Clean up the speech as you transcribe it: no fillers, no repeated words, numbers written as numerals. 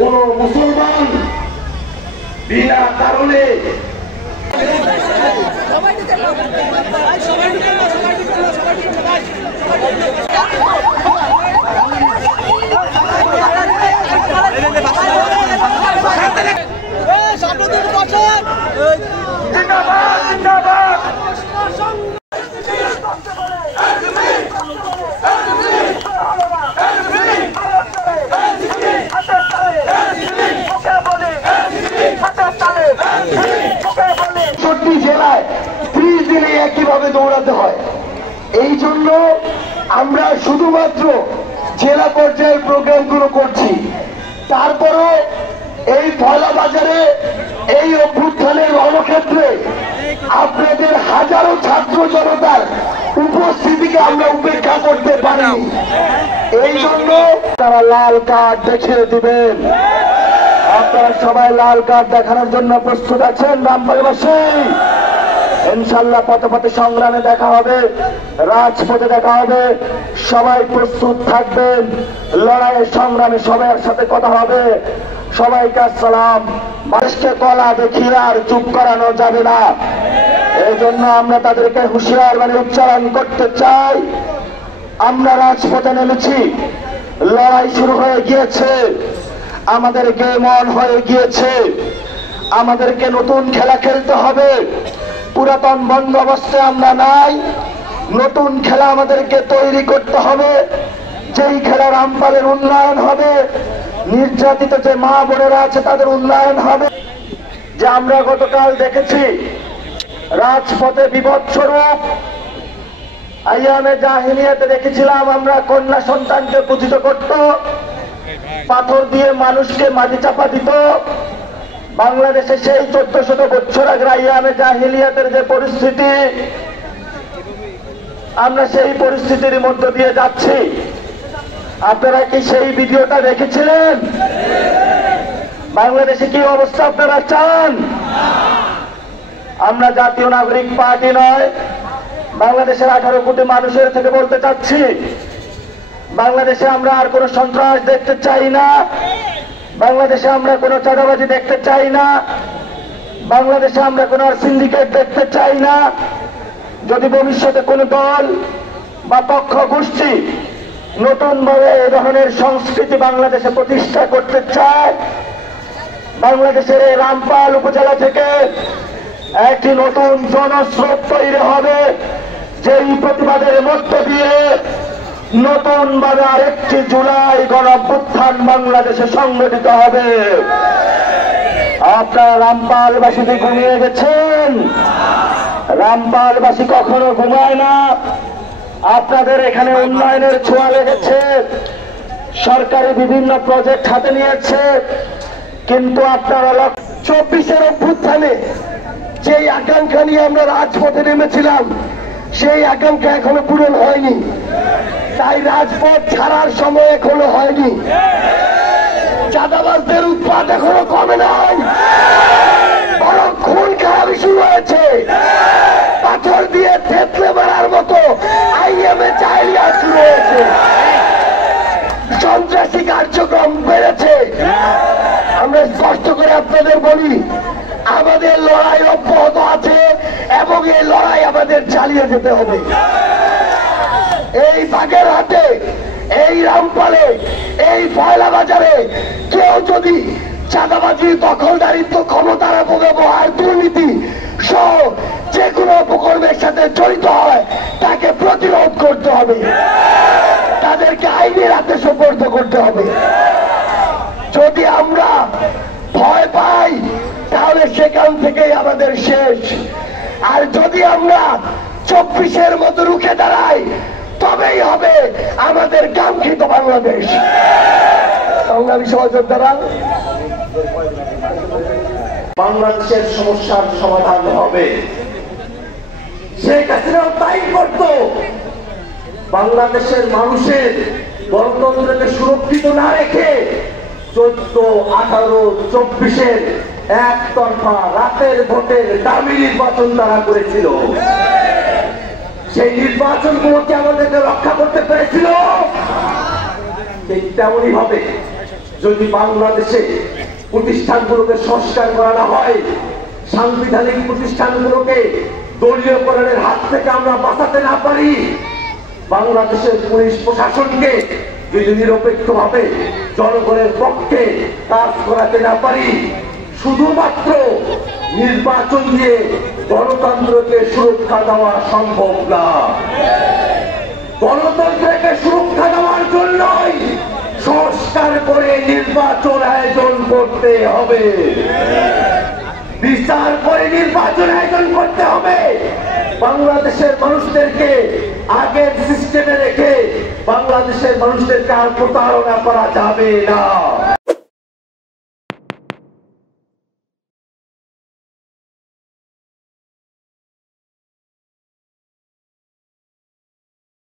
কোন মুসলমান বিনা কারণে জেলায় 30 দিনে একইভাবে দৌড়াতে হয়। এই জন্য আমরা শুধুমাত্র জেলা পর্যায়ের প্রোগ্রামগুলো করছি। তারপরও এই পয়লা বাজারে এই অভ্যুত্থানের রণক্ষেত্রে আপনাদের হাজারো ছাত্র জনতার উপস্থিতিকে আমরা উপেক্ষা করতে পারি। এই জন্য তারা লাল কার্ড দেখিয়ে দিবেন। আপনারা সবাই লাল কার্ড দেখানোর জন্য প্রস্তুত আছেন? রামপালবাসী ইনশাল্লাহ পথে পথে সংগ্রামে দেখা হবে, রাজপথে দেখা হবে। সবাই প্রস্তুত থাকবেন, লড়াইয়ের সংগ্রামে সবার সাথে কথা হবে। সবাইকে আসসালাম। মানুষকে কলা দেখিয়ে আর চুপ করানো যাবে না। এই জন্য আমরা তাদেরকে হুঁশিয়ার উচ্চারণ করতে চাই। আমরা রাজপথে নেমেছি, লড়াই শুরু হয়ে গিয়েছে, আমাদের গেম অন হয়ে গিয়েছে। আমাদেরকে নতুন খেলা খেলতে হবে। পুরাতন বন্দোবস্তে আমরা নাই, নতুন খেলা আমাদেরকে তৈরি করতে হবে। যেই খেলা রামপালের উন্নয়ন হবে, নির্যাতিত যে মা বোনেরা আছে তাদের উন্নয়ন হবে। যে আমরা গতকাল দেখেছি রাজপথে বিভৎস রূপ, আইয়ামে জাহিলিয়াতে দেখেছিলাম আমরা কন্যা সন্তানকে পূজিত করত, পাথর দিয়ে মানুষকে মাটি চাপা দিত। বাংলাদেশে সেই 1400 বছর আগে আইয়ামে জাহিলিয়াতের যে পরিস্থিতি, আমরা সেই পরিস্থিতির মধ্য দিয়ে যাচ্ছি। আপনারা কি সেই ভিডিওটা দেখেছিলেন? বাংলাদেশে কি অবস্থা আপনারা চান? আমরা জাতীয় নাগরিক পার্টি নয়, বাংলাদেশের 18 কোটি মানুষের থেকে বলতে চাচ্ছি, বাংলাদেশে আমরা আর কোনো সন্ত্রাস দেখতে চাই না। বাংলাদেশে আমরা কোনো চাঁদাবাজি দেখতে চাই না। বাংলাদেশে আমরা কোনো সিন্ডিকেট দেখতে চাই না। যদি ভবিষ্যতে কোনো দল বা পক্ষ গোষ্ঠী নতুন ভাবে এই ধরনের সংস্কৃতি বাংলাদেশে প্রতিষ্ঠা করতে চায়, বাংলাদেশের এই রামপাল উপজেলা থেকে একটি নতুন জনস্রোত তৈরি হবে, যেই প্রতিবাদের মধ্য দিয়ে নতুন ভাবে আরেকটি জুলাই গণঅভ্যুত্থান বাংলাদেশে সংগঠিত হবে। আপনারা রামপালবাসীতে ঘুমিয়ে গেছেন? রামপালবাসী কখনো ঘুমায় না। আপনাদের এখানে উন্নয়নের ছোঁয়া লেগেছে, সরকারি বিভিন্ন প্রজেক্ট হাতে নিয়েছে, কিন্তু আপনারা 24-এর অভ্যুত্থানে যেই আকাঙ্ক্ষা নিয়ে আমরা রাজপথে নেমেছিলাম, সেই আকাঙ্ক্ষা এখনো পূরণ হয়নি। তাই রাজপথ ছাড়ার সময় এখনো হয়নি। চাঁদাবাজদের উৎপাত এখনো কমে নাই, বরং খুন খারাপি শুরু হয়েছে। পাথর দিয়ে থেতলে মারার মতো আইএমএ জাহিলিয়া শুরু হয়েছে। সন্ত্রাসী কার্যক্রম বেড়েছে। আমরা স্পষ্ট করে আপনাদের বলি, আমাদের লড়াই অব্যাহত আছে এবং এই লড়াই আমাদের চালিয়ে যেতে হবে। এই বাগেরহাটে, এই রামপালে, এই পয়লা বাজারে কেউ যদি চাঁদাবাজি, দখলদারিত্ব, ক্ষমতার অপব্যবহার, দুর্নীতি সহ যে কোনো অপকর্মের সাথে জড়িত হয়, তাকে প্রতিরোধ করতে হবে, তাদেরকে আইনের হাতে সোপর্দ করতে হবে। যদি আমরা ভয় পাই তাহলে সেখান থেকেই আমাদের শেষ। আর যদি আমরা 24-এর মতো রুখে দাঁড়াই, তবেই হবে আমাদের কাঙ্ক্ষিত বাংলাদেশ। সংগ্রামী সহযোদ্ধারা, বাংলাদেশের সমস্যার সমাধান হবে। শেখ হাসিনাও তাই করত। বাংলাদেশের মানুষের গণতন্ত্রকে সুরক্ষিত না রেখে 14, 18, 24-এর একতরফা রাতের ভোটের দামি নির্বাচন তারা করেছিল। সেই নির্বাচনগুলোকে আমাদেরকে রক্ষা করতে পেরেছিল। ঠিক তেমনই ভাবে যদি বাংলাদেশে প্রতিষ্ঠানগুলোকে সংস্কার করানো হয়, সাংবিধানিক প্রতিষ্ঠানগুলোকে দলীয়করণের হাত থেকে আমরা বাঁচাতে না পারি, বাংলাদেশের পুলিশ প্রশাসনকে যদি নিরপেক্ষভাবে জনগণের পক্ষে কাজ করাতে না পারি, শুধুমাত্র নির্বাচন দিয়ে গণতন্ত্রকে সুরক্ষা দেওয়া সম্ভব না। গণতন্ত্রকে সুরক্ষা দেওয়ার জন্যই সংস্কার করে নির্বাচন আয়োজন করতে হবে, বিচার করে নির্বাচন আয়োজন করতে হবে। বাংলাদেশের মানুষদেরকে আগের সিস্টেমে রেখে বাংলাদেশের মানুষদেরকে আর প্রতারণা করা যাবে না।